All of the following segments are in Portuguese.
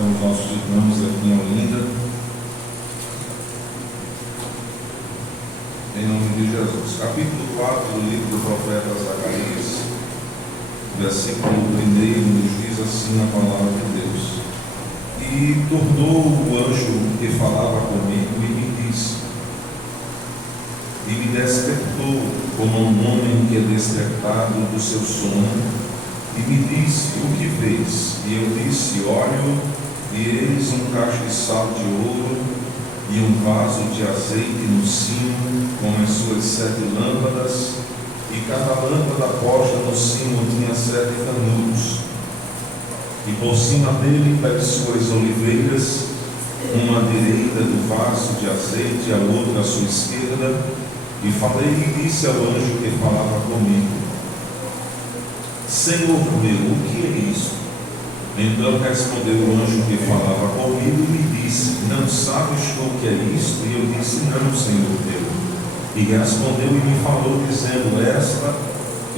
com os nossos irmãos aqui em Olinda. Em nome de Jesus. Capítulo 4 do livro do profeta Zacarias, versículo 1, diz assim a palavra de Deus. E tornou o anjo que falava comigo e me disse, e me despertou como um homem que é despertado do seu sono, e me disse, o que vês? E eu disse, olho, e eis um castiçal de ouro e um vaso de azeite no cimo, com as suas 7 lâmpadas, e cada lâmpada posta no cimo tinha 7 canudos, e por cima dele das suas oliveiras, uma à direita do vaso de azeite, a outra à sua esquerda. E falei e disse ao anjo que falava comigo, Senhor meu, o que é isso? Então respondeu o anjo que falava comigo e me disse, não sabes tu o que é isto? E eu disse, não, Senhor meu. E respondeu e me falou, dizendo, esta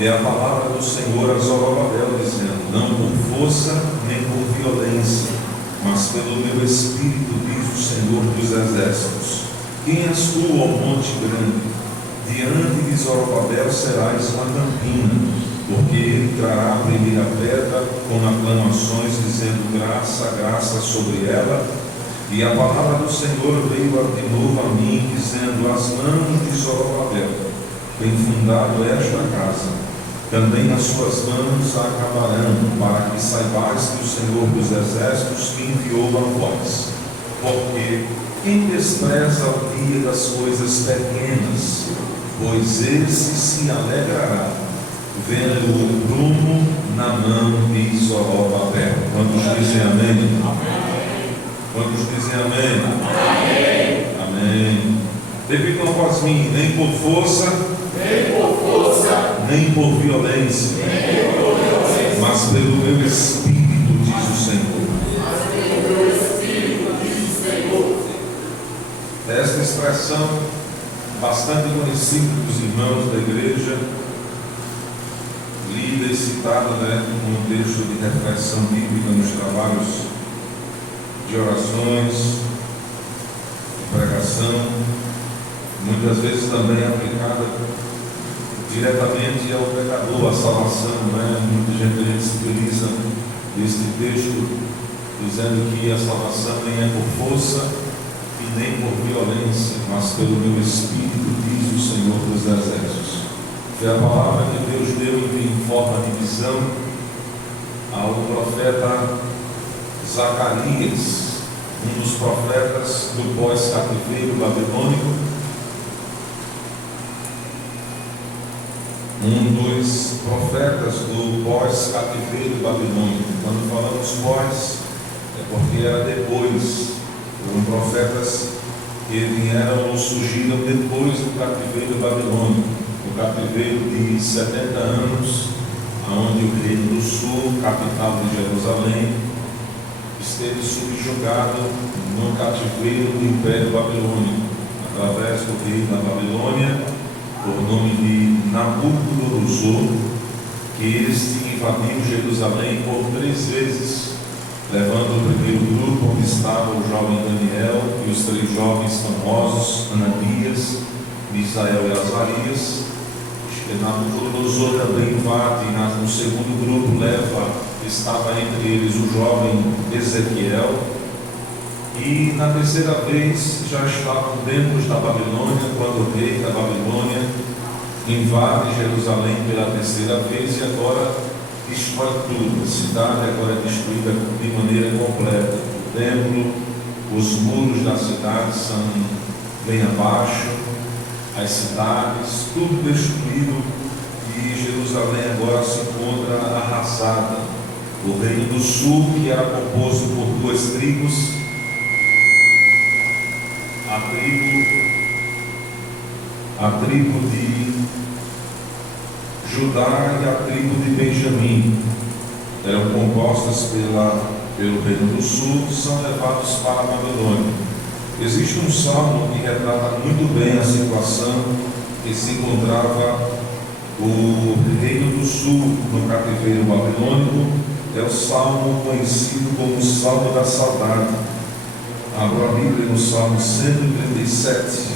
é a palavra do Senhor a Zorobabel, dizendo, não por força nem por violência, mas pelo meu Espírito, diz o Senhor dos Exércitos. Quem és tu, ó monte grande? Diante de Zorobabel serás uma campina, porque ele trará a primeira pedra com aclamações, dizendo graça, graça sobre ela. E a palavra do Senhor veio de novo a mim, dizendo, as mãos de Zorobabel têm fundado esta casa, também as suas mãos a acabarão, para que saibais que o Senhor dos Exércitos me enviou a vós. Porque quem despreza o dia das coisas pequenas, pois esse se alegrará, vendo o prumo na mão de Zorobabel. Quantos dizem amém? Amém. Quantos dizem amém? Amém. Amém. Repitam após mim, nem por força, nem por violência, mas pelo meu Espírito, diz o Senhor. Esta expressão bastante conhecida dos irmãos da igreja, lida e citada no contexto de reflexão bíblica nos trabalhos de orações, de pregação, muitas vezes também aplicada diretamente ao pecador, à salvação, Muita gente se utiliza deste texto dizendo que a salvação nem é por força e nem por violência, mas pelo meu Espírito, diz o Senhor dos Exércitos. Foi a palavra que Deus deu em forma de visão ao profeta Zacarias, um dos profetas do pós-cativeiro babilônico, um dos profetas do pós-cativeiro babilônico. Quando falamos pós, é porque era depois. Foram profetas que vieram ou surgiram depois do cativeiro babilônico, o cativeiro de 70 anos, onde o reino do sul, capital de Jerusalém, esteve subjugado no cativeiro do Império Babilônico, através do rei da Babilônia, por nome de Nabucodonosor, que este invadiu Jerusalém por 3 vezes, levando o primeiro grupo onde estava o jovem Daniel e os 3 jovens famosos, Ananias, Misael e Azarias. Nabucodonosor também invade, no segundo grupo estava entre eles o jovem Ezequiel, e na terceira vez já estavam dentro da Babilônia, quando o rei da Babilônia invade Jerusalém pela terceira vez e agora destrói tudo. A cidade agora é destruída de maneira completa. O templo, os muros da cidade são bem abaixo, as cidades, tudo destruído, e Jerusalém agora se encontra arrasada. O reino do sul, que era composto por 2 tribos, a tribo de Judá e a tribo de Benjamim, eram compostas pelo reino do sul, são levados para a Babilônia. Existe um salmo que retrata muito bem a situação que se encontrava o reino do sul no cativeiro babilônico, é o salmo conhecido como o Salmo da Saudade. Abra a Bíblia no Salmo 137,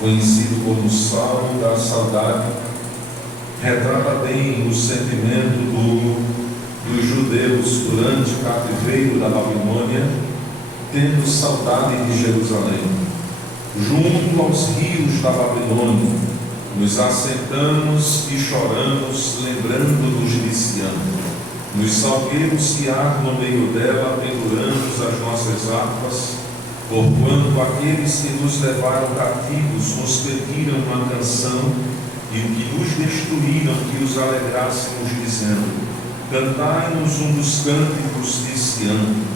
conhecido como o Salmo da Saudade. Retrata bem o sentimento dos judeus durante o cativeiro da Babilônia, tendo saudade de Jerusalém. Junto aos rios da Babilônia, nos assentamos e choramos, lembrando dos milicianos. Nos salgueiros que há no meio dela, penduramos as nossas harpas, porquanto aqueles que nos levaram cativos nos pediram uma canção, e o que nos destruíram que os alegrássemos, dizendo: cantai-nos um dos cânticos de Sião.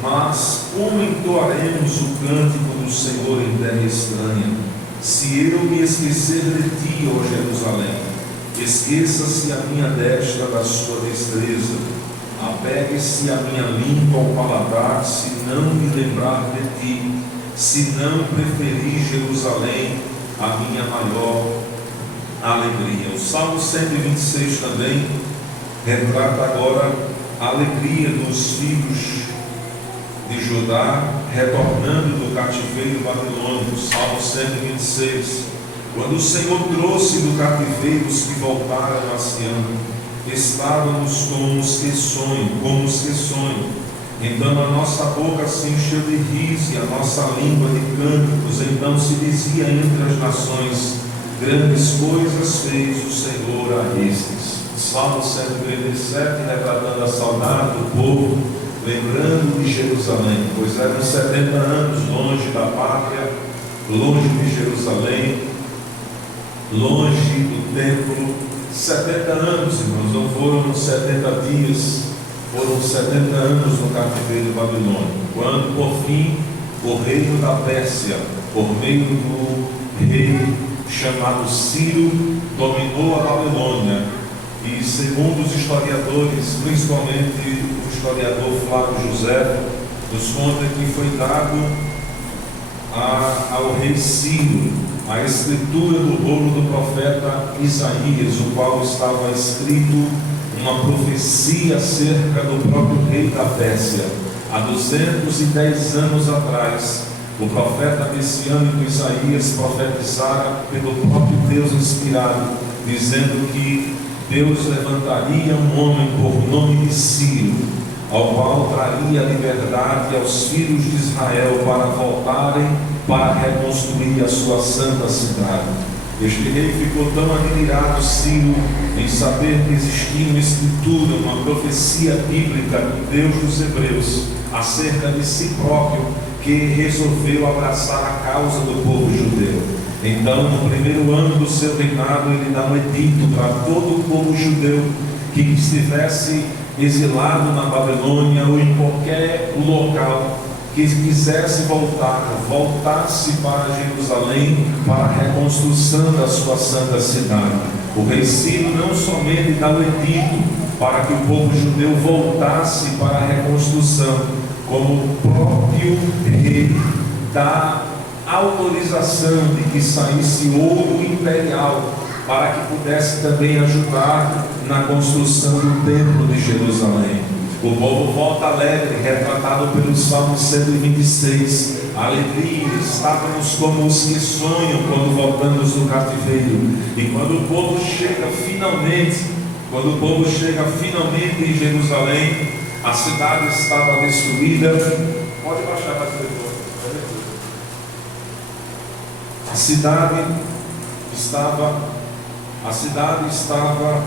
Mas como entoaremos o cântico do Senhor em terra estranha? Se eu me esquecer de ti, ó Jerusalém, esqueça-se a minha destra da sua destreza, apegue-se a minha língua ao paladar, se não me lembrar de ti, se não preferir Jerusalém, a minha maior alegria. O Salmo 126 também retrata agora a alegria dos filhos de Judá retornando do cativeiro babilônico. Salmo 126. Quando o Senhor trouxe do cativeiro os que voltaram a Sião, estávamos como os que sonham. Então a nossa boca se encheu de riso e a nossa língua de cânticos. Então se dizia entre as nações: grandes coisas fez o Senhor a estes. Salmo 137, retratando a saudade do povo, lembrando de Jerusalém, pois eram 70 anos longe da pátria, longe de Jerusalém, longe do templo. 70 anos, irmãos, não foram 70 dias, foram 70 anos no cativeiro babilônico, quando por fim o reino da Pérsia, por meio do rei chamado Ciro, dominou a Babilônia. E segundo os historiadores, principalmente o historiador Flávio José, nos conta que foi dado ao rei Ciro a escritura do rolo do profeta Isaías, o qual estava escrito uma profecia acerca do próprio rei da Pérsia. Há 210 anos atrás, o profeta messiânico Isaías profetizara pelo próprio Deus inspirado, dizendo que Deus levantaria um homem por nome de Ciro, ao qual traria a liberdade aos filhos de Israel para voltarem para reconstruir a sua santa cidade. Este rei ficou tão admirado, Ciro, em saber que existia uma escritura, uma profecia bíblica do Deus dos Hebreus acerca de si próprio, que resolveu abraçar a causa do povo judeu. Então, no primeiro ano do seu reinado, ele dá um edito para todo o povo judeu que estivesse exilado na Babilônia ou em qualquer local que quisesse voltasse para Jerusalém para a reconstrução da sua santa cidade. O rei Ciro não somente dá o edito para que o povo judeu voltasse para a reconstrução, como o próprio rei dá autorização de que saísse ouro imperial para que pudesse também ajudar na construção do templo de Jerusalém. O povo volta alegre, retratado pelo Salmo 126. A alegria, estávamos como os que sonham quando voltamos do cativeiro. E quando o povo chega finalmente em Jerusalém, a cidade estava destruída. Pode baixar para o A cidade estava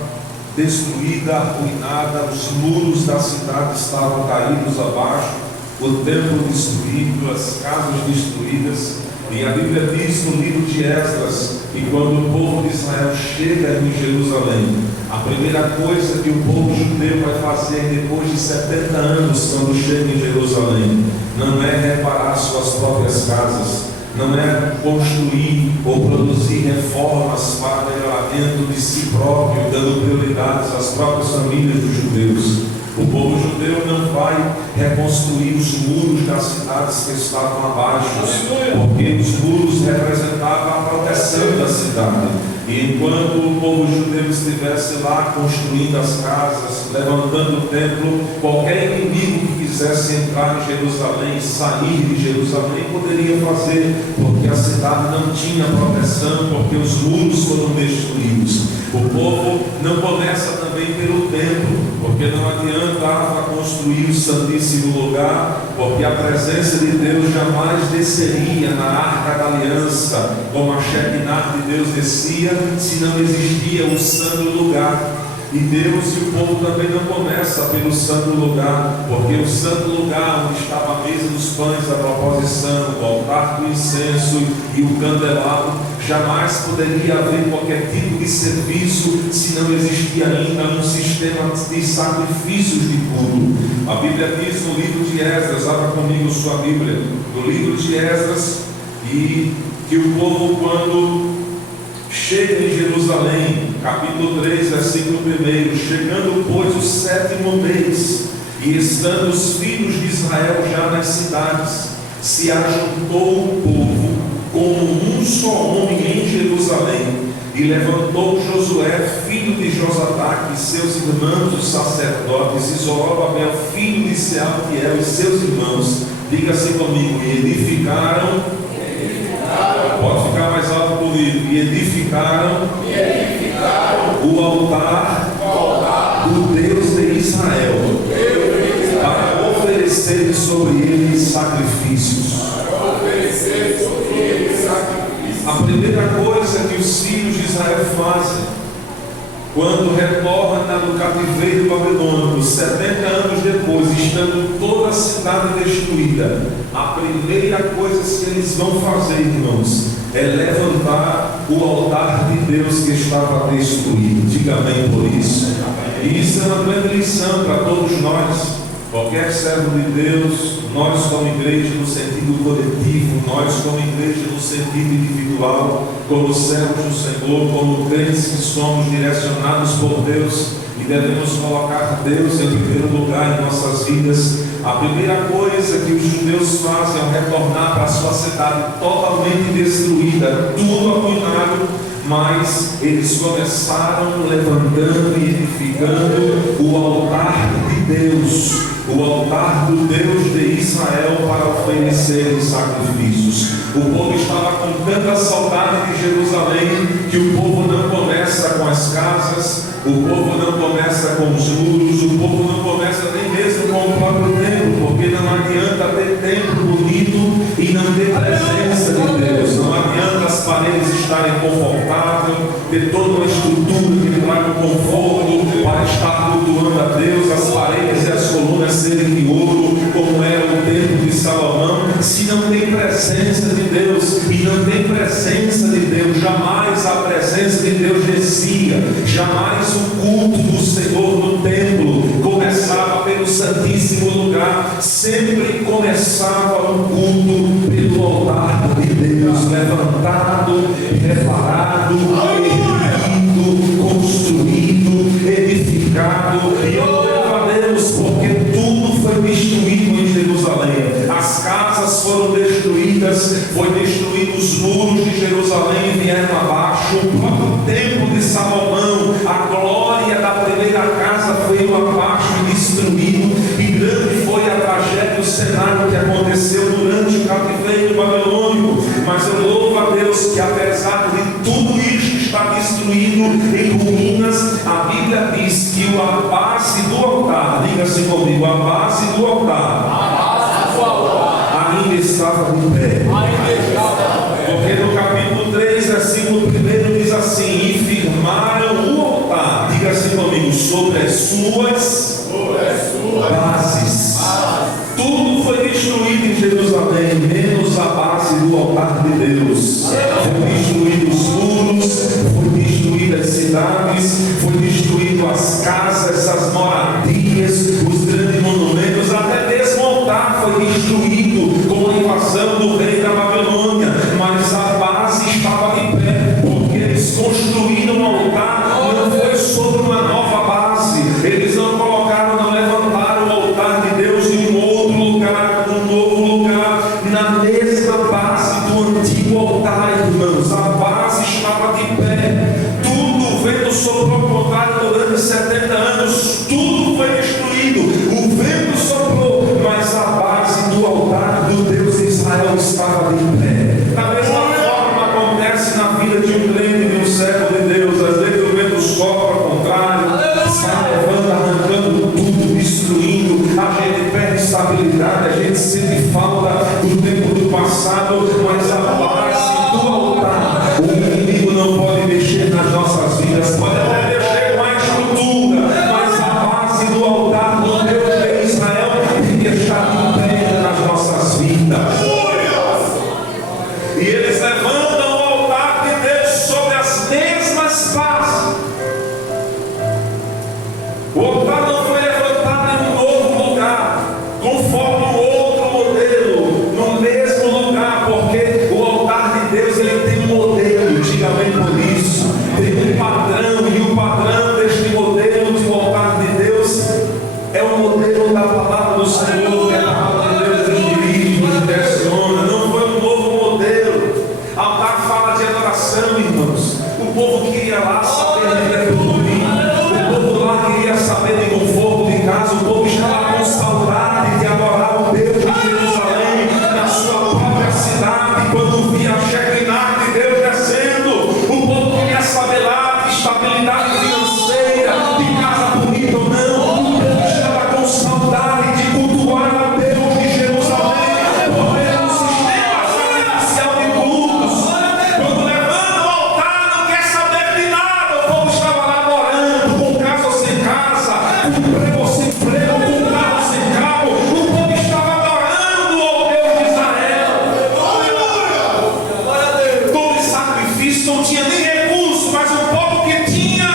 destruída, arruinada, os muros da cidade estavam caídos abaixo, o templo destruído, as casas destruídas. E a Bíblia diz no livro de Esdras que quando o povo de Israel chega em Jerusalém, a primeira coisa que o povo judeu vai fazer depois de 70 anos, quando chega em Jerusalém, não é reparar suas próprias casas, não é construir ou produzir reformas para melhoramento de si próprio, dando prioridades às próprias famílias dos judeus. O povo judeu não vai reconstruir os muros das cidades que estavam abaixo, porque os muros representavam a proteção da cidade. E enquanto o povo judeu estivesse lá construindo as casas, levantando o templo, qualquer inimigo que quisesse entrar em Jerusalém, sair de Jerusalém, poderia fazer, porque a cidade não tinha proteção, porque os muros foram destruídos. O povo não começa também pelo templo, porque não adiantava construir o Santíssimo Lugar, porque a presença de Deus jamais desceria na Arca da Aliança, como a Shekinah de Deus descia, se não existia o Santo Lugar. E Deus e o povo também não começa pelo Santo Lugar, porque o Santo Lugar onde estava a mesa dos pães da proposição, o altar do incenso e o candelabro, jamais poderia haver qualquer tipo de serviço se não existia ainda um sistema de sacrifícios de culto. A Bíblia diz no livro de Esdras, abra comigo sua Bíblia, no livro de Esdras, e que o povo, quando chega em Jerusalém, capítulo 3, versículo 1, chegando pois o 7º mês, e estando os filhos de Israel já nas cidades, se ajuntou o povo como um só homem em Jerusalém, e levantou Josué, filho de Josadaque, e seus irmãos, os sacerdotes, e Zorobabel, filho de Sealtiel, e seus irmãos, diga-se comigo, e edificaram. Pode ficar mais alto comigo. E edificaram o altar do Deus de Israel, para oferecer sobre ele sacrifícios. A primeira coisa que os filhos de Israel fazem quando retorna do cativeiro babilônico, 70 anos depois, estando toda a cidade destruída, a primeira coisa que eles vão fazer, irmãos, é levantar o altar de Deus que estava destruído. Diga amém por isso. E isso é uma grande lição para todos nós. Qualquer servo de Deus, nós como igreja no sentido coletivo, nós como igreja no sentido individual, como servos do Senhor, como crentes que somos direcionados por Deus e devemos colocar Deus em primeiro lugar em nossas vidas. A primeira coisa que os judeus fazem ao retornar para a sua cidade totalmente destruída, tudo arruinado, mas eles começaram levantando e edificando o altar de Deus, o altar do Deus de Israel, para oferecer sacrifícios. O povo estava com tanta saudade de Jerusalém que o povo não começa com as casas, o povo não começa com os muros, o povo não começa nem mesmo com o próprio templo, porque não adianta ter templo bonito e não ter presença de Deus. Não adianta as paredes estarem confortáveis, ter toda uma estrutura que traga conforto para estar cultuando a Deus, as paredes e as colunas serem de ouro, como era o templo de Salomão. Se não tem presença de Deus, e não tem presença de Deus, jamais a presença de Deus descia, jamais o culto do Senhor no templo começava pelo Santíssimo Lugar, sempre começava o culto pelo altar de Deus, levantado, preparado, erguido, construído, edificado. E eu louvo a Deus porque tudo foi destruído em Jerusalém. As casas foram destruídas, foi destruído os muros de Jerusalém e vieram abaixo. O próprio templo de Salomão, a glória da primeira casa, veio abaixo e destruído. E grande foi a tragédia, o cenário que aconteceu durante o cativeiro babilônico. Mas eu louvo a Deus que, apesar de tudo isto estar destruído em ruínas, a Bíblia diz que a base do altar, diga-se comigo, a base do altar ainda estava de pé. Porque no capítulo 3, versículo 1 diz assim: e firmaram o altar, diga-se comigo, sobre as suas bases. Tudo foi destruído em Jerusalém, menos a base do altar de Deus. Foi destruído os muros, foi destruídas as cidades, foi destruído as casas, as moradias, os grandes monumentos, até mesmo o altar foi destruído com a invasão do rei da Babilônia. Mas a base estava de pé, porque eles construíram o altar, não foi sobre uma nova base, eles não colocaram na sente falta do tempo do passado, mas a base do altar, o inimigo não pode mexer nas nossas vidas, pode até mexer com a estrutura, mas a base do altar do Deus de Israel tem que estar de pé nas nossas vidas. E eles levantam o altar de Deus sobre as mesmas bases. O altar não foi levantado em um novo lugar, conforme um outro modelo, no mesmo lugar, porque o altar de Deus ele tem um modelo, diga bem por isso, tem um padrão, e o padrão deste modelo do altar de Deus é o modelo da palavra do Senhor, que é a palavra de Deus nos dirige, nos direciona, não foi um novo modelo. Altar fala de adoração, irmãos. O povo queria lá saber de retribuir, o povo lá queria saber de conforto de casa, o povo estava com saudade de adorar o Deus de Jerusalém na sua própria cidade. Quando via a Shekinah de Deus descendo, o povo queria saber lá de estabilidade financeira, de casa bonita ou não. O povo estava com saudade de cultuar o Deus de Jerusalém, por meio do sistema sacrificial de cultos. Quando levanta o altar, não quer saber de nada. O povo estava lá adorando, com casa ou sem casa, com emprego ou sem emprego, com carro ou sem carro. O povo estava adorando ao Deus de Israel. Todo sacrifício, não tinha nem recurso, mas o povo que tinha,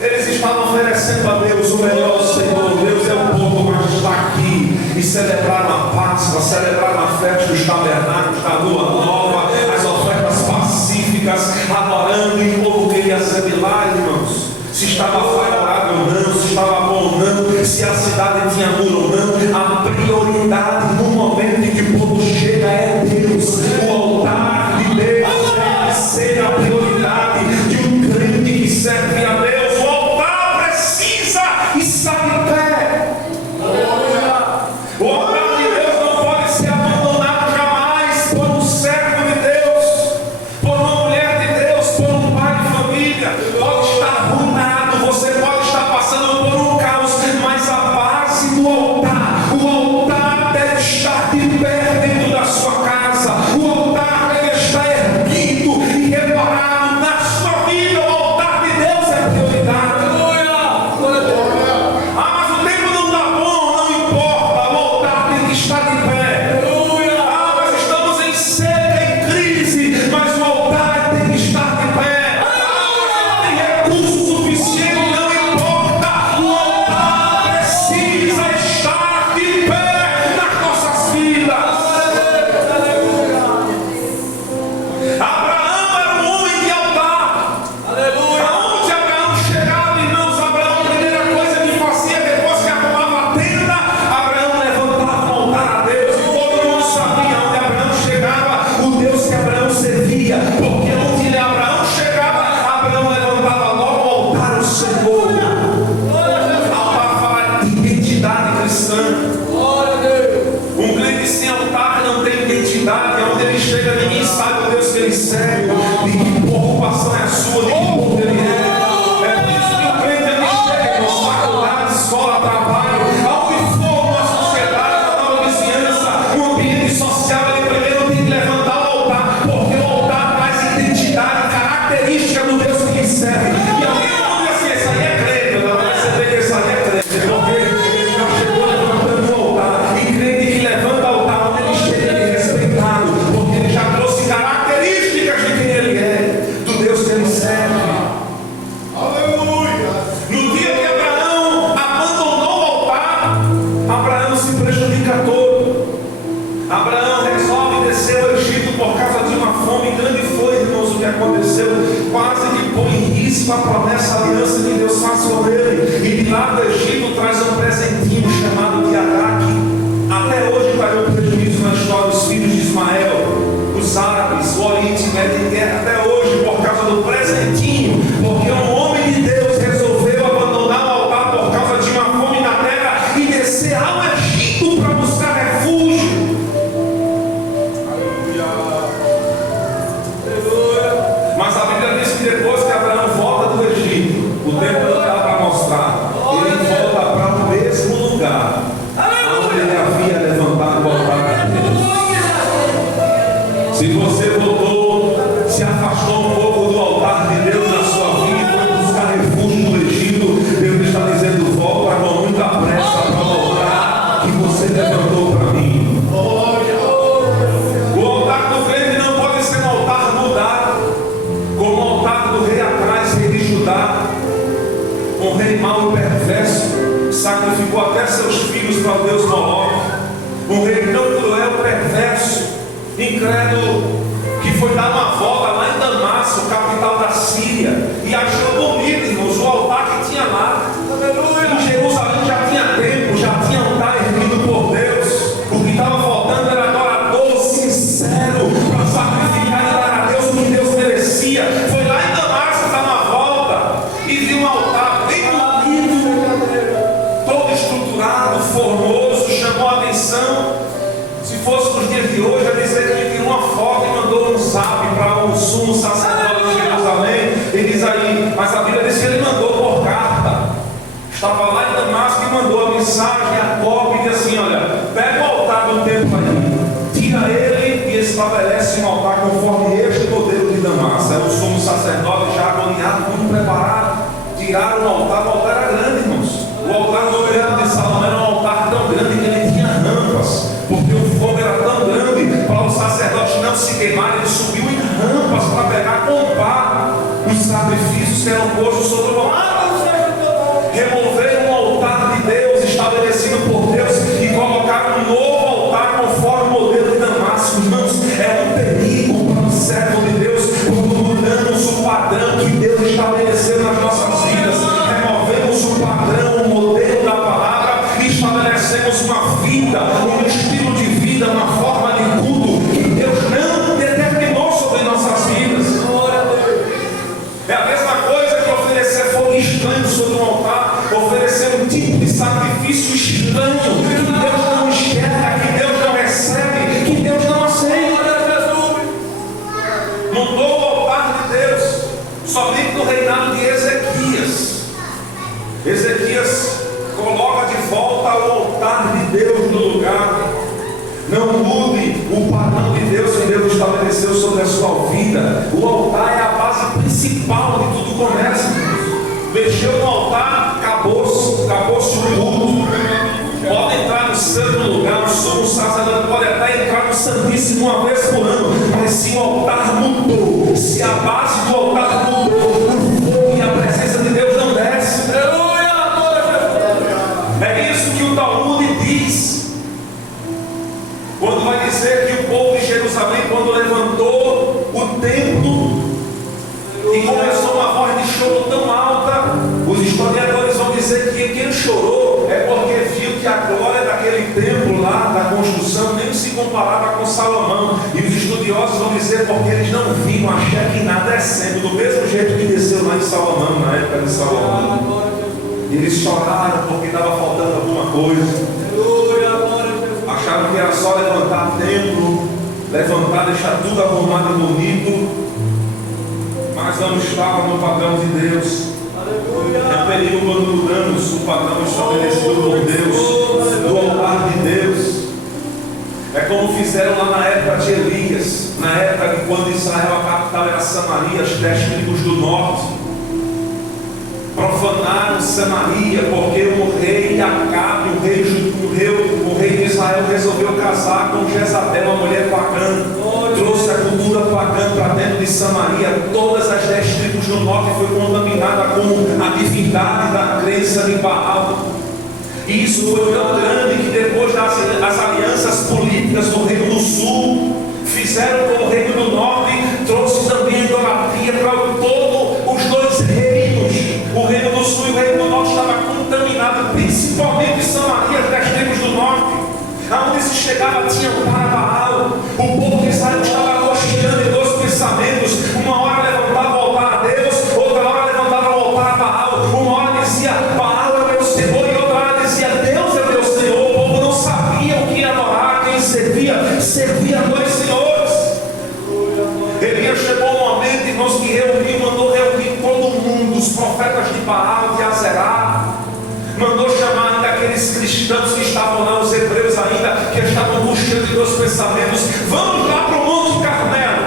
eles estavam oferecendo a Deus o melhor do Senhor. Deus é o povo, mas está aqui. E celebraram a Páscoa, celebraram a festa dos tabernáculos, da lua nova, as ofertas pacíficas, adorando, e o povo queria saber lá, irmãos, se estava favorável ou não, se estava bom ou não, se a cidade tinha muro ou não. A prioridade no momento em que o povo chega é Deus. O altar de Deus deve ser a prioridade de um crente que serve a Deus. O altar precisa estar de pé. O altar de Deus não pode ser abandonado jamais por um servo de Deus, por uma mulher de Deus, por um pai de família. Pode estar arruinado, você pode estar passando por um caos, mas a base do altar, o altar deve estar de pé dentro da sua casa. O altar deve estar erguido e reparado na sua vida. O altar de Deus é prioridade. Ah, mas o tempo não está bom, não importa, o altar tem que estar de pé. Ah, mas estamos em seca, em crise, mas o altar tem que estar de pé. Ah, tem recurso suficiente, não importa, o altar precisa estar de pé nas nossas vidas. Abraão era um homem de altar. Aonde Abraão chegava, irmãos, Abraão, a primeira coisa que fazia depois que arrumava a tenda, Abraão levantava um altar a Deus. E todo mundo sabia onde Abraão chegava, o Deus que Abraão servia, porque onde Abraão chegava, Abraão levantava logo o altar ao Senhor. Altar fala de identidade cristã. Um crente sem altar não tem identidade. Onde ele chega, ninguém sabe o Deus que ele serve, de que ocupação é a sua, de que povo ele é. É por isso que o crente ele chega com faculdade, escola, trabalho, aonde for, numa sociedade, na nova vizinhança, um ambiente social, ele primeiro tem que levantar o altar, porque o altar traz identidade, característica do Deus que ele serve. E alguém não diz assim, esse aí é crente, não vai perceber que esse aí é crente, porque ele já chegou levantando o altar. E crente que levanta o altar, onde ele chega, ele é respeitado, porque ele já trouxe características de quem ele é, do Deus que ele serve. Aleluia! No dia que Abraão abandonou o altar, Abraão se prejudica todo. Abraão resolve descer ao Egito por causa de uma fome grande. Foi, irmãos, o que aconteceu, quase que põe em risco a promessa, a aliança que Deus faz com ele. E de lá do Egito traz um presentinho chamado de Agar. Até hoje vai um prejuízo na história dos filhos de Ismael. Os árabes, o Oriente Médio em guerra até hoje por causa do presentinho, porque um homem de Deus resolveu abandonar o altar por causa de uma fome na terra e descer ao Egito para buscar refúgio. Mas a Bíblia diz que depois que Abraão volta do Egito, o tempo não dá para mostrar, ele volta para o mesmo mau e perverso, sacrificou até seus filhos para o Deus Moloque. Um rei tão cruel, perverso, incrédulo, que foi dar uma volta lá em Damasco, capital da Síria, e achou bonito, irmãos, o altar que tinha lá. Em Jerusalém já tinha templo, já tinha altar erguido por Deus. O que estava faltando era adorador sincero para sacrificar e dar a Deus o que Deus merecia. Foi lá em Damasco dar uma volta e viu um altar bem bonito, todo estruturado, formoso, chamou a atenção. Se fosse nos dias de hoje, a dizer que ele tirou uma foto e mandou um zap para o sumo sacerdote de Jerusalém. Ele diz aí, mas a Bíblia diz que ele mandou por carta. Estava lá em Damasco e mandou a mensagem, a cópia, e diz assim: olha, pega o altar do templo aí, tira ele e estabelece um altar conforme este modelo de Damasco. Era o sumo sacerdote já agoniado, muito preparado. Tiraram o altar era grande, irmãos. O altar do reino de Salomão era um altar tão grande que ele tinha rampas, porque o fogo era tão grande para os sacerdotes não se queimarem. Ele subiu em rampas para pegar, comprar os sacrifícios que eram postos sobre o altar. Removeram um altar de Deus estabelecido por Deus e colocaram um novo altar conforme o modelo de Damasco. Irmãos, é um perigo para o servo de Deus quando mudamos o padrão que Deus estabeleceu nas nossas vidas. Removemos o padrão, o modelo da palavra e estabelecemos uma vida, um estilo de vida, uma forma de culto que Deus não determinou sobre nossas vidas. É a mesma coisa que oferecer fogo estranho sobre um altar, oferecer um tipo de sacrifício estranho que Deus não enxerga, que Deus não recebe, que Deus não aceita. Mudou o altar de Deus somente no reinado de Ezequias. Ezequias coloca de volta o altar de Deus no lugar. Não mude o padrão de Deus que Deus estabeleceu sobre a sua vida. O altar é a base principal de tudo começa. Mexeu no altar, acabou-se o culto. Pode entrar no santo lugar, o sumo sacerdote pode até entrar no santíssimo uma vez por ano, mas se o altar mudou, se a base do altar mudou, o fogo e a presença de Deus não desce. É isso que o Talmud diz quando vai dizer que o povo de Jerusalém, quando levantou o templo e começou uma voz de choro tão alta, os historiadores vão dizer que quem chorou é porque viu que a glória daquele templo lá, da construção, nem se comparava com Salomão. E os estudiosos vão dizer porque eles não viram a Shekinah descendo do mesmo jeito que desceu lá em Salomão, na época de Salomão. E eles choraram porque estava faltando alguma coisa. Acharam que era só levantar templo, levantar, deixar tudo arrumado e bonito, mas não estava no padrão de Deus. É perigo quando mudamos o padrão estabelecido por Deus, do altar de Deus. É como fizeram lá na época de Elias, na época que quando Israel, a capital era Samaria, as 10 tribos do norte profanaram Samaria, porque o rei Acabe, o rei de Israel, resolveu casar com Jezabel, uma mulher pagã. Trouxe a cultura pagã para dentro de Samaria. Todas as 10 tribos do norte foi contaminada com a divindade da crença de Baal. E isso foi tão grande que depois das alianças políticas do Reino do Sul fizeram com o Reino do Norte, trouxe também a idolatria para todos os dois reinos. O Reino do Sul e o Reino do Norte estava contaminado, principalmente Samaria, as 10 tribos do norte. Aonde se chegava tinha para Baal. O povo de Israel estava cocheando em dois pensamentos. Uma hora levantava o altar a Deus, outra hora levantava o altar a Baal. Uma hora dizia Baal é meu Senhor, e outra hora dizia Deus é meu Senhor. O povo não sabia o que adorar, quem servia a dois senhores. Elias chegou um momento, irmãos, que mandou reunir todo mundo, os profetas de Baal, de Azerá. Mandou chamar ainda aqueles cristãos que estavam lá, os hebreus ainda, que estavam buscando em dois pensamentos. Vamos lá para o Monte Carmelo.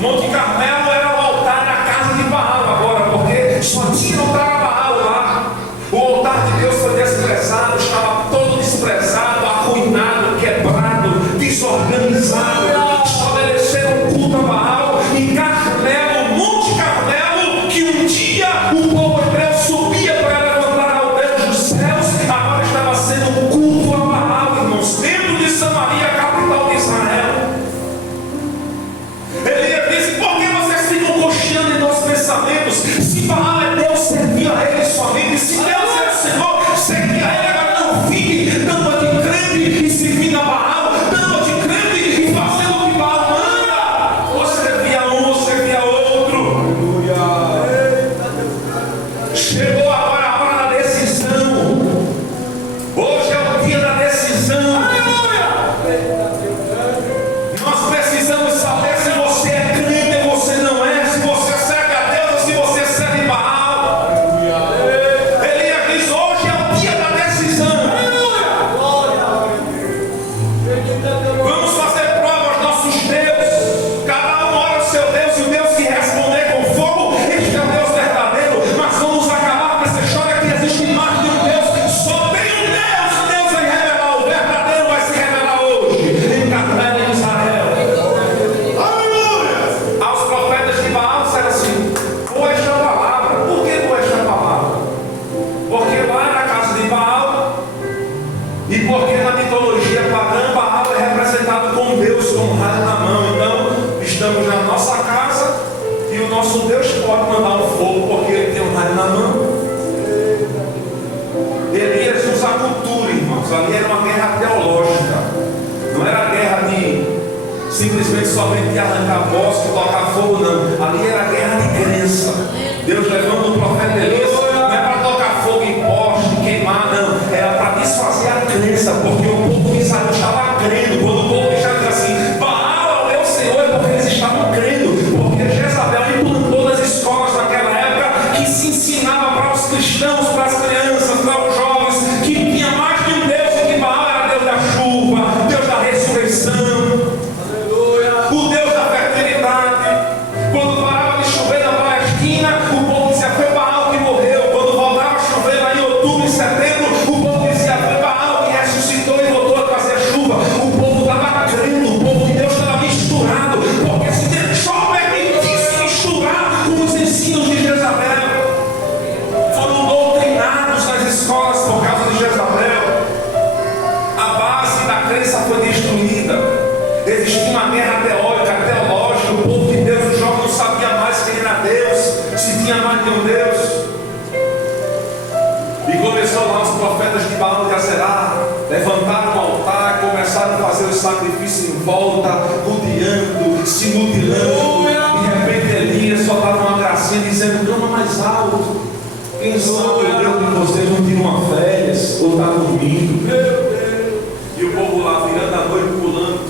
Monte Carmelo era o altar na casa de Baal agora, porque só tinha altar a Baal lá. O altar de Deus foi desprezado, estava todo desprezado, arruinado, quebrado, desorganizado. Estabeleceram culto a Baal em Carmelo, Monte Carmelo, que um dia o povo hebreu subia para simplesmente somente de arrancar bosque, tocar fogo, não. Ali era guerra de crença. Deus levando o profeta Elias, não é para tocar fogo em poste, queimar, não. Era para desfazer a crença, porque o povo de Israel estava crendo. Quando o povo de Israel diz assim, Baal é o meu Senhor, é porque eles estavam crendo. Porque Jezabel implantou nas escolas naquela época que se ensinava para os cristãos, para as crianças, para os jovens, que tinha mais de um Deus, e que Baal era Deus da chuva, Deus da ressurreição, o Deus da fertilidade. Quando parava de chover na Palestina, o povo dizia, foi Baal que morreu. Quando voltava a chover lá em outubro e setembro, o povo dizia, foi Baal que ressuscitou e voltou a trazer chuva. O povo estava crendo, o povo de Deus estava misturado, porque se Deus só permitisse misturar com os ensinos de Jezabel, foram doutrinados nas escolas por causa de Jezabel. A base da crença foi destruída. Existia uma guerra teórica, teológica. O povo de Deus, os jovens, não sabia mais quem era Deus, se tinha mais de um Deus. E começou lá os profetas de Baal de Azerá, levantaram um altar, começaram a fazer os sacrifícios em volta, rodeando, se mutilando. De repente Elias só dava uma gracinha dizendo, clama mais alto. Quem sabe o Deus de vocês não tira uma férias ou está dormindo. E o povo lá virando a noite, pulando,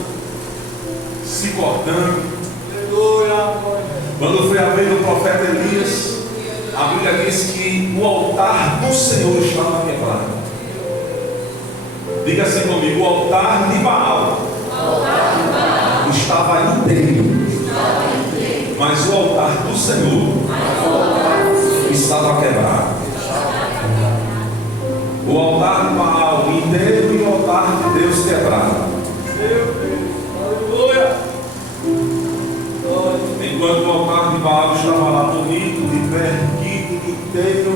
se cortando. Quando foi a vez do profeta Elias, a Bíblia diz que o altar do Senhor estava quebrado. Diga assim comigo, o altar de Baal estava inteiro, mas o altar do Senhor estava quebrado. O altar de Baal inteiro e o altar de Deus quebrado. Enquanto o altar de Baal estava lá bonito, de pé, erguido, inteiro,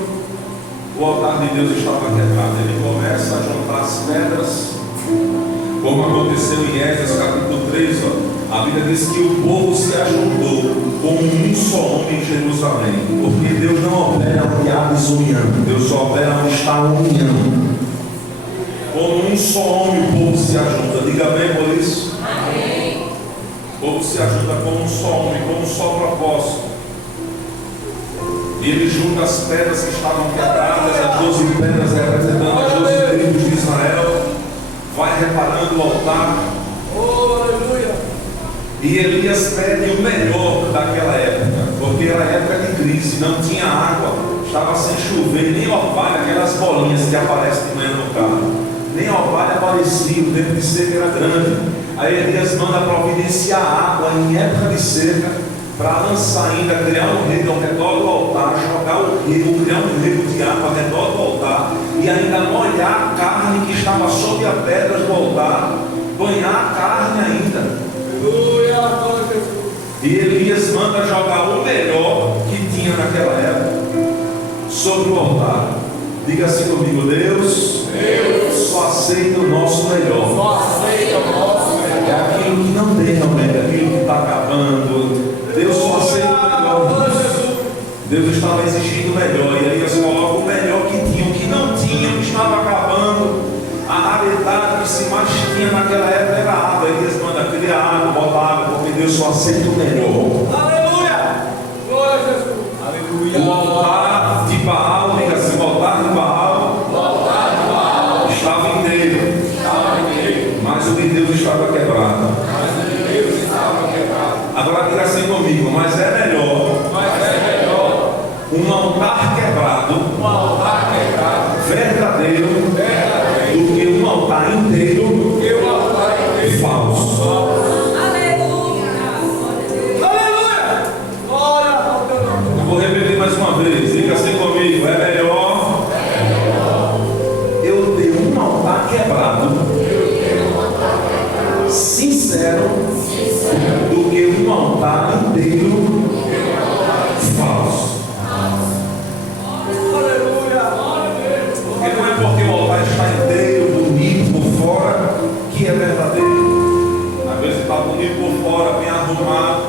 o altar de Deus estava quebrado. Ele começa a juntar as pedras, como aconteceu em Esdras capítulo 3. A Bíblia diz que o povo se ajuntou como um só homem em Jerusalém, porque Deus não opera onde há desunião, Deus só opera onde está a união. Como um só homem o povo se ajunta. Diga bem por isso. Amém. O povo se ajuda como um só homem, como um só propósito. E ele junta as pedras que estavam quebradas, as 12 pedras representando as 12 tribos de Israel. Vai reparando o altar. Oh, aleluia. E Elias pede o melhor daquela época, porque era época de crise, não tinha água, estava sem chover, nem orvalho, aquelas bolinhas que aparecem de manhã no carro, nem orvalho aparecia, o tempo de seca era grande. Aí Elias manda providenciar água em época de seca, para lançar ainda, criar um rego ao redor do altar, jogar o rego, criar um rego de água ao redor do altar, e ainda molhar a carne que estava sob as pedras do altar, banhar a carne ainda. E Elias manda jogar o melhor que tinha naquela época sobre o altar. Diga assim comigo, Deus só aceita o nosso melhor. É aquilo que não tem realmente, aquilo que está acabando. Deus só aceita o melhor. Deus estava exigindo o melhor, e Elias coloca o melhor que tinha, o que não tinha, o que estava acabando. A raridade que se mais tinha naquela época era a água. Elias manda criar água, bota água, porque Deus só aceita o melhor. Aleluia! Glória a Jesus! Aleluia! O altar de Baal, diga assim, o altar de Baal, estava inteiro, mas o de Deus estava quebrado. Agora diga assim comigo, mas é melhor um altar quebrado, verdadeiro, do que um altar inteiro falso. Aleluia! Eu vou repetir mais uma vez, diga assim comigo, é melhor eu ter um altar quebrado, sincero, do que um altar inteiro falso. Porque não é porque o altar está inteiro, bonito por fora, que é verdadeiro. Às vezes está bonito por fora, bem arrumado,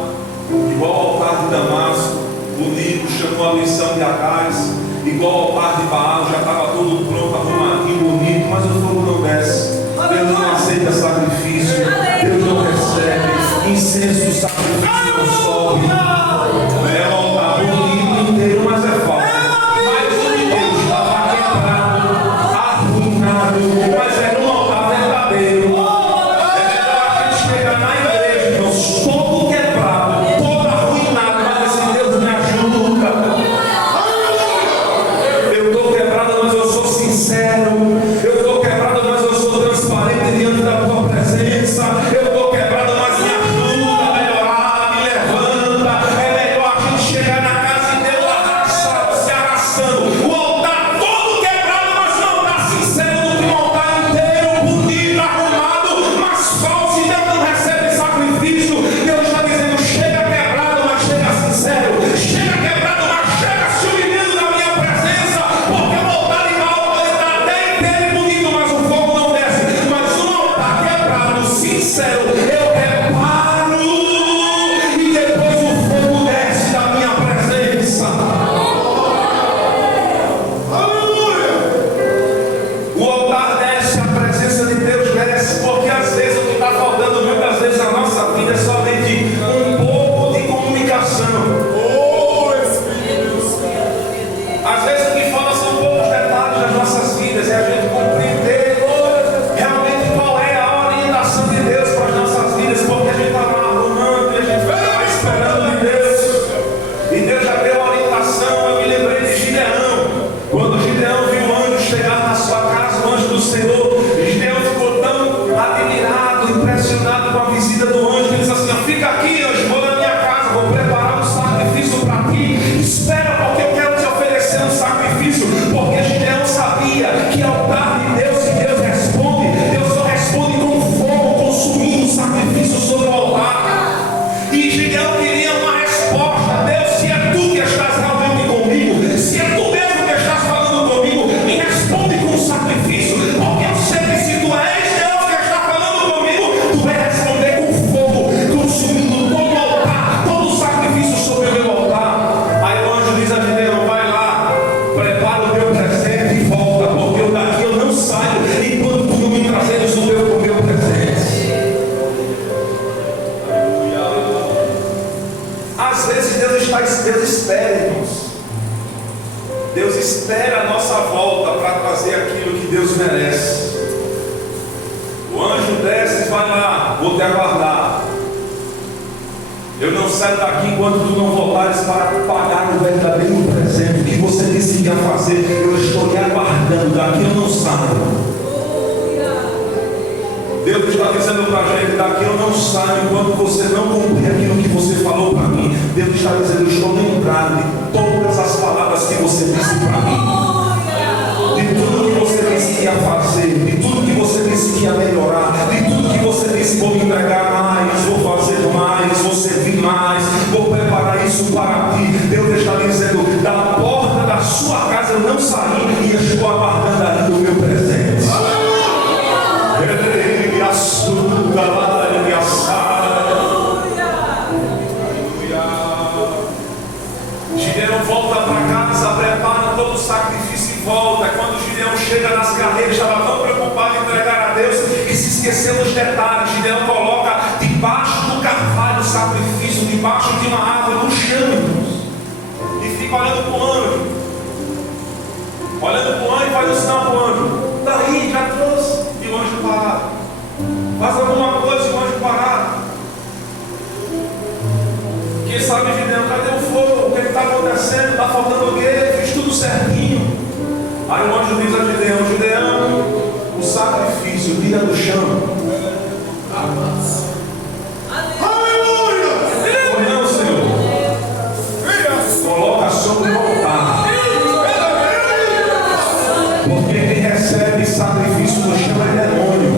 igual ao altar de Damasco, bonito, chamou a lição de Acais, igual ao altar de Baal, já estava tudo pronto, arrumadinho, bonito, mas o fogo não desce. Deus não aceita sacrifício, Deus não recebe. sacrifício não sobe. É um altar bonito inteiro, mas é falso. Mas o de Deus estava quebrado, arruinado, mas era um altar verdadeiro. É melhor a gente chegar na igreja, irmãos, todo quebrado, todo arruinado, mas assim, Deus me ajuda. Eu estou quebrado, mas eu sou sincero. Eu estou quebrado, mas eu sou transparente diante da tua presença. Eu estou quebrado, mas me ajuda a melhorar, me levanta. É melhor a gente chegar na casa de Deus arrastado, se arrastando. O altar todo quebrado, mas não está sincero, do que um altar inteiro, bonito, arrumado, mas falso, e Deus não recebe sacrifício. Deus está dizendo: chega quebrado, mas chega sincero. Chega quebrado, mas chega se humilhando na minha presença. Porque o altar de mal pode estar até inteiro e bonito, mas o fogo não desce. Mas um altar quebrado, sincero, eu reparo, e depois o fogo desce da minha presença. Aleluia! O altar desce, a presença de Deus desce, porque às vezes o que está faltando muitas vezes na nossa vida é somente um pouco de comunicação. Às vezes o que falta são poucos detalhes das nossas vidas, é a gente compreender realmente qual é a orientação de Deus para as nossas vidas, porque a gente está lá arrumando e a gente vai esperando de Deus, e Deus já deu a orientação. Eu me lembrei de Gideão, quando Gideão viu o anjo chegar na sua casa, o anjo do Senhor. Gideão ficou tão admirado, impressionado com a visita do anjo, ele disse assim: fica aqui, anjo, vou na minha casa, vou preparar um sacrifício para ti, espera, porque eu quero te oferecer um sacrifício. Porque Gideão sabia que altar de Deus, se Deus responde, Deus só responde com fogo consumindo o sacrifício sobre o altar. E Gideão queria uma resposta: Deus, se é tu que estás realmente comigo, se é tu mesmo que estás falando comigo, me responde com sacrifício, porque eu sei que se tu és Deus que está falando comigo, tu vai responder com fogo, consumindo todo o altar, todo o sacrifício sobre o meu altar. Aí o anjo diz a Gideão: vai lá, prepara o meu presente e volta, porque eu daqui eu não saio enquanto tu não me trazeres o meu presente. Às vezes Deus espera, irmãos. Deus espera a nossa volta para trazer aquilo que Deus merece. O anjo desce e vai lá: vou te aguardar. Eu não saio daqui enquanto tu não voltares para pagar o verdadeiro presente. O que você disse que ia fazer, eu estou lhe aguardando. Daqui eu não saio. Deus está dizendo para a gente: daqui eu não saio enquanto você não cumprir aquilo que você falou para mim. Deus está dizendo: eu estou lembrado de todas as palavras que você disse para mim, de tudo que você disse que ia fazer, de tudo que você disse que ia melhorar, de tudo que você disse: vou me entregar mais, vou fazer mais, vou servir mais, vou preparar isso para ti. Deus está dizendo: da porta da sua casa eu não saí e estou aguardando ainda o meu presente. Gideão volta para casa, prepara todo o sacrifício e volta. Quando Gideão chega nas carreiras, estava tão preocupado em entregar a Deus que se esqueceu dos detalhes. Gideão coloca debaixo do carvalho o sacrifício, debaixo de uma árvore, no chão, e fica olhando para o anjo. Olhando para o anjo e faz o sinal para o anjo: daí, já trouxe. E o anjo parado. Faz alguma coisa, o anjo parado. Quem sabe Gideão: cadê o fogo? O que está acontecendo? Está faltando o quê? Fiz tudo certinho. Aí o anjo diz a Gideão: Gideão, o sacrifício tira do chão. Aleluia! Pois não, Senhor. Coloca sobre o altar. Porque quem recebe sacrifício no chão é demônio.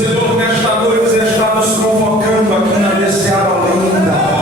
Senhor nesta noite está nos convocando aqui na Desciada Linda.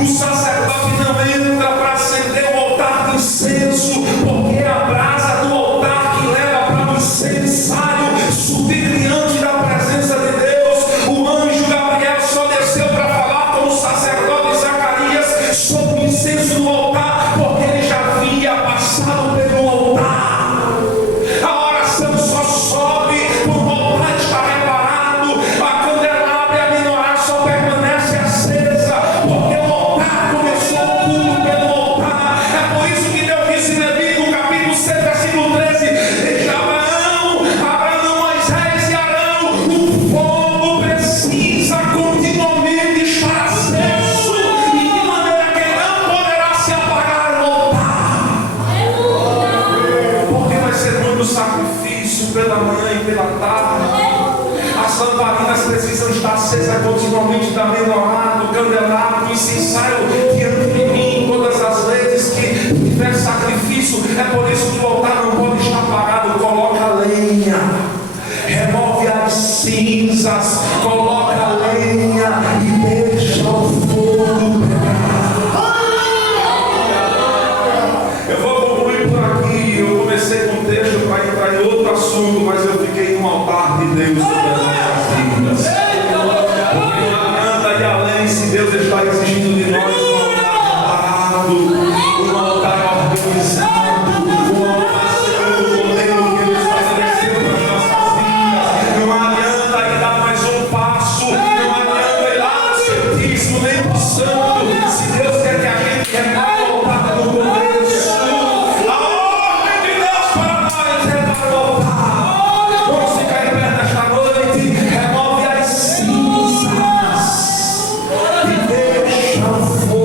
O sacerdote não entra para acender o altar do incenso, porque a brasa do altar que leva para o incensário subir diante da presença de Deus. O anjo Gabriel só desceu para falar com o sacerdote Zacarias sobre o incenso do altar, porque ele já havia passado pelo altar. A oração só sobe quando o altar está reparado, a candelabra e a menorá só permanece acesa, porque o altar começou o culto pelo altar. É por isso que Deus disse em Levítico capítulo 6, versículo 13: deixa Abraão, Moisés e Arão, o fogo precisa continuamente estar aceso, e de maneira que não poderá se apagar o altar, porque vai ser muito sacrifício pela manhã e pela tarde. As lamparinas precisam estar acesas continuamente da menorá, do candelabro, do incensário diante de mim todas as vezes que tiver sacrifício. É por isso que o altar não pode estar apagado. Coloca lenha, remove as cinzas, coloca lenha e deixa o fogo pegar. Eu vou concluir por aqui. Eu comecei com um texto para entrar em outro assunto, mas eu fiquei no altar de Deus sobre as nossas vidas. Porque não adianta ir além se Deus está exigindo de nós um altar preparado, um altar organizado, um altar segundo o modelo que Ele estabeleceu para as nossas vidas. Não adianta ir dar mais um passo, não adianta ir lá no santíssimo, nem para o santo, se Deus quer que a gente repare o altar no começo. A ordem de Deus para nós é repare o altar. Vamos ficar em pé nesta noite, remove as cinzas e deixa o fogo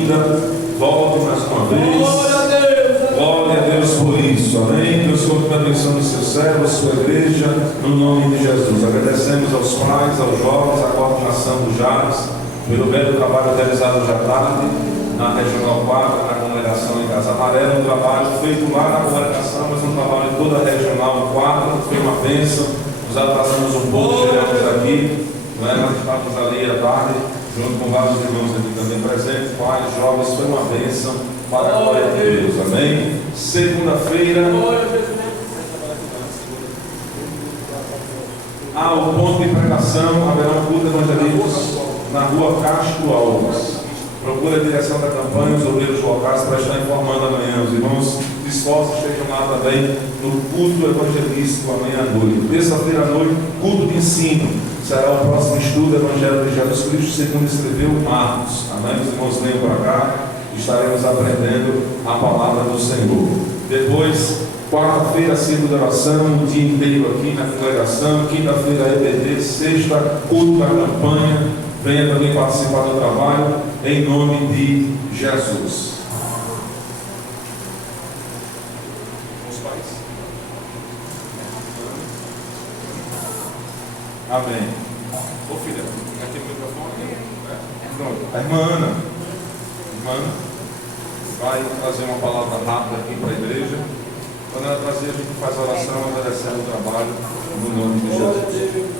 vinda. Volte mais uma vez. Glória a Deus por isso. Amém. Deus continue abençoando os seus servos, sua igreja, no nome de Jesus. Agradecemos aos pais, aos jovens, à coordenação do JARS, pelo belo trabalho realizado hoje à tarde, na Regional 4, na congregação em Casa Amarela, um trabalho feito lá na congregação, mas um trabalho em toda a Regional 4, foi uma bênção. Nos atrasamos um pouco, chegamos aqui, não é? Nós estávamos ali à tarde, junto com vários irmãos aqui também presentes, pais, jovens, foi uma bênção para a glória de Deus, amém? Segunda-feira, o ponto de pregação, haverá um culto evangelístico na rua Castro Alves. Procure a direção da campanha, os obreiros locais para estar informando amanhã. Os irmãos dispostos estejam lá também no culto evangelístico amanhã à noite. Terça-feira à noite, culto de ensino. Será o próximo estudo do Evangelho de Jesus Cristo, segundo escreveu Marcos. Amém? Os irmãos venham para cá, estaremos aprendendo a palavra do Senhor. Depois, quarta-feira, ciclo de oração, o dia inteiro aqui na congregação. Quinta-feira, EBD. Sexta, culto da campanha. Venha também participar do trabalho, em nome de Jesus. Os pais. Amém. Ô filha, aqui no microfone. Pronto. A irmã Ana. Vai trazer uma palavra rápida aqui para a igreja. Quando ela trazer, a gente faz a oração, agradecendo o trabalho, no nome de Jesus.